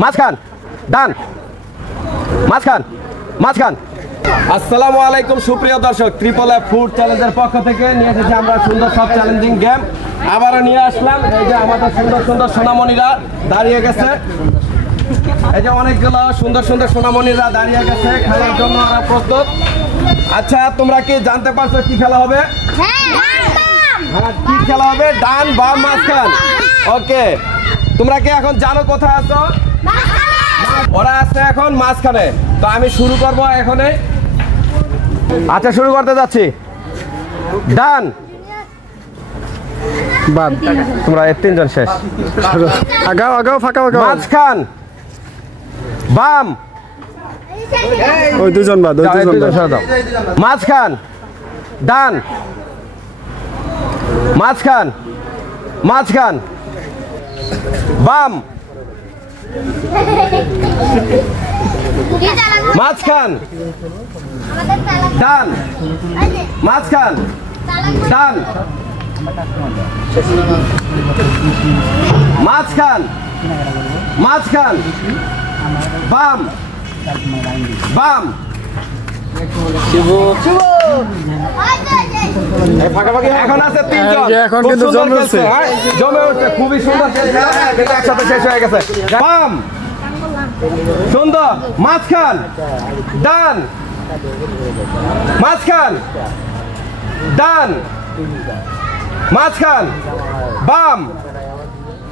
মাঝখান ডান মাঝখান মাঝখান। আসসালামু আলাইকুম সুপ্রিয় দর্শক, ট্রিপল এফ ফুড চ্যালেঞ্জের পক্ষ থেকে নিয়ে এসেছি আমরা সুন্দর সব চ্যালেঞ্জিং গেম আবারও নিয়ে আসলাম। এই যে আমাদের সুন্দর সুন্দর সোনামণিরা দাঁড়িয়ে গেছে, এই যে অনেকগুলো সুন্দর সুন্দর সোনামণিরা দাঁড়িয়ে গেছে খেলার জন্য ওরা প্রস্তুত। আচ্ছা, তোমরা কি জানতে পারছো কি খেলা হবে? হ্যাঁ, কি খেলা হবে? ডান বাম মাঝখান। ওকে, তোমরা কি এখন জানো কোথায় আছো? ওরা আছে এখন মাঝখানে। তো আমি শুরু করব এখনে। আচ্ছা, শুরু করতে যাচ্ছি। ডান বাম, তোমরা তিনজন শেষ। আগাও আগাও, ফাঁকা ফাঁকা। মাঝখান বাম, ওই দুজন বাদ, ওই দুজন দাও। মাঝখান ডান মাঝখান মাঝখান বাম মাঝখান ডান মাঝখান ডান মাঝখান মাঝখান বাম বাম। এখন আছে তিনজন, এখন কিন্তু জমে উঠছে, খুবই সুন্দর একসাথে শেষ হয়ে গেছে। বাম সুন্দর, মাঝখান ডান মাঝখান ডান মাঝখান বাম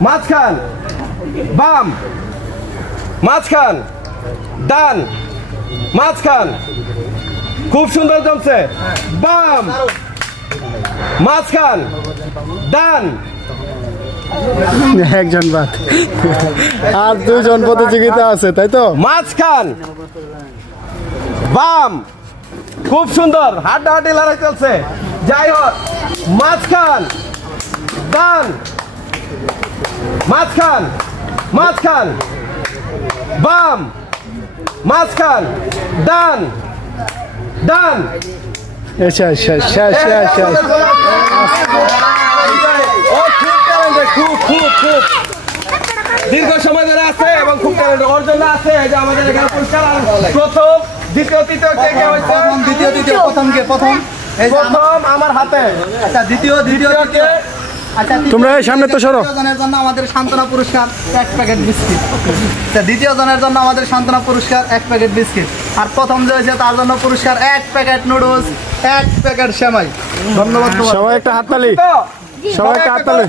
মাঝখান বাম মাঝখান ডান মাঝখান। খুব সুন্দর জমছে। বাম মাঝখান ডান, একজন বাদ আর দুজন প্রতিযোগিতা আছে, তাই তো? মাঝখান বাম। খুব সুন্দর, হাড্ডাহাড্ডি লড়াই চলছে। যাই হোক, মাঝখান ডান মাঝখান মাঝখান বাম মাঝখান ডান ডান। দীর্ঘ সময় ধরে আছে এবং খুব অর্জন আছে। আমাদের এখানে পুরস্কার প্রথম দ্বিতীয় তৃতীয় কে কে হয়েছে? দ্বিতীয় তৃতীয় প্রথম কে? প্রথম আমার হাতে। আচ্ছা, দ্বিতীয় কে? আচ্ছা, তোমরা এই সামনে তো সরো। জনের জন্য আমাদের সান্ত্বনা পুরস্কার 1 প্যাকেট বিস্কিট। আচ্ছা, দ্বিতীয় জনের জন্য আমাদের সান্ত্বনা পুরস্কার 1 প্যাকেট বিস্কিট। আর প্রথম যে হয়েছে তার জন্য পুরস্কার 1 প্যাকেট নুডলস, 1 প্যাকেট সেমাই। ধন্যবাদ। সবাই একটা হাততালি, সবাই একটা হাততালি।